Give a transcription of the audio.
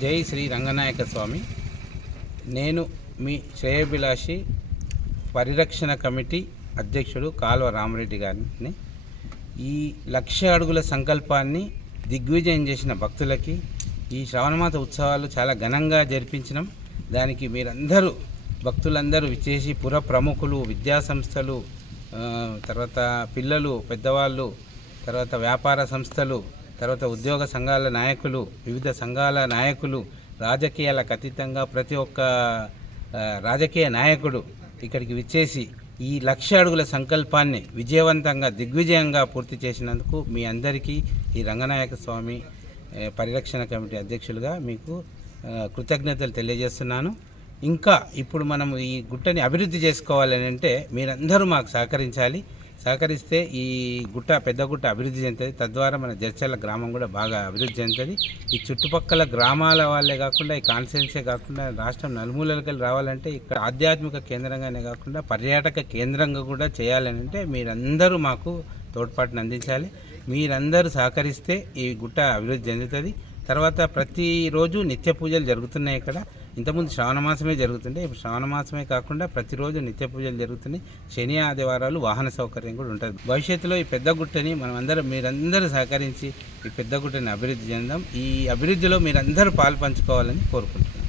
జై శ్రీ రంగనాయక స్వామి. నేను మీ శ్రేయభిలాషి పరిరక్షణ కమిటీ అధ్యక్షుడు కాల్వ రామరెడ్డి గారిని. ఈ లక్ష అడుగుల సంకల్పాన్ని దిగ్విజయం చేసిన భక్తులకి ఈ శ్రవణమాత ఉత్సవాలు చాలా ఘనంగా జరిపించినాం. దానికి మీరందరూ భక్తులందరూ విచ్చేసి పుర ప్రముఖులు విద్యా సంస్థలు తర్వాత పిల్లలు పెద్దవాళ్ళు తర్వాత వ్యాపార సంస్థలు తర్వాత ఉద్యోగ సంఘాల నాయకులు వివిధ సంఘాల నాయకులు రాజకీయాలకు అతీతంగా ప్రతి ఒక్క రాజకీయ నాయకుడు ఇక్కడికి విచ్చేసి ఈ లక్ష అడుగుల సంకల్పాన్ని విజయవంతంగా దిగ్విజయంగా పూర్తి చేసినందుకు మీ అందరికీ ఈ రంగనాయక స్వామి పరిరక్షణ కమిటీ అధ్యక్షులుగా మీకు కృతజ్ఞతలు తెలియజేస్తున్నాను. ఇంకా ఇప్పుడు మనం ఈ గుట్టని అభివృద్ధి చేసుకోవాలని అంటే మీరందరూ మాకు సహకరించాలి. సహకరిస్తే ఈ గుట్ట పెద్ద గుట్ట అభివృద్ధి చెందుతుంది. తద్వారా మన జర్చల గ్రామం కూడా బాగా అభివృద్ధి చెందుతుంది. ఈ చుట్టుపక్కల గ్రామాల వాళ్ళే కాకుండా ఈ కాన్స్టిట్యున్సీ కాకుండా రాష్ట్రం నలుమూలలకి రావాలంటే ఇక్కడ ఆధ్యాత్మిక కేంద్రంగానే కాకుండా పర్యాటక కేంద్రంగా కూడా చేయాలని అంటే మీరందరూ మాకు తోడ్పాటును అందించాలి. మీరందరూ సహకరిస్తే ఈ గుట్ట అభివృద్ధి చెందుతుంది. తర్వాత ప్రతిరోజు నిత్య పూజలు జరుగుతున్నాయి ఇక్కడ. ఇంతకుముందు శ్రావణ మాసమే జరుగుతుండే ఇప్పుడు శ్రావణ మాసమే కాకుండా ప్రతిరోజు నిత్య పూజలు జరుగుతున్నాయి. శని ఆదివారాలు వాహన సౌకర్యం కూడా ఉంటుంది. భవిష్యత్తులో ఈ పెద్ద గుట్టని మనం అందరం మీరందరూ సహకరించి ఈ పెద్ద గుట్టని అభివృద్ధి చెందాం. ఈ అభివృద్ధిలో మీరందరూ పాలు పంచుకోవాలని కోరుకుంటున్నాం.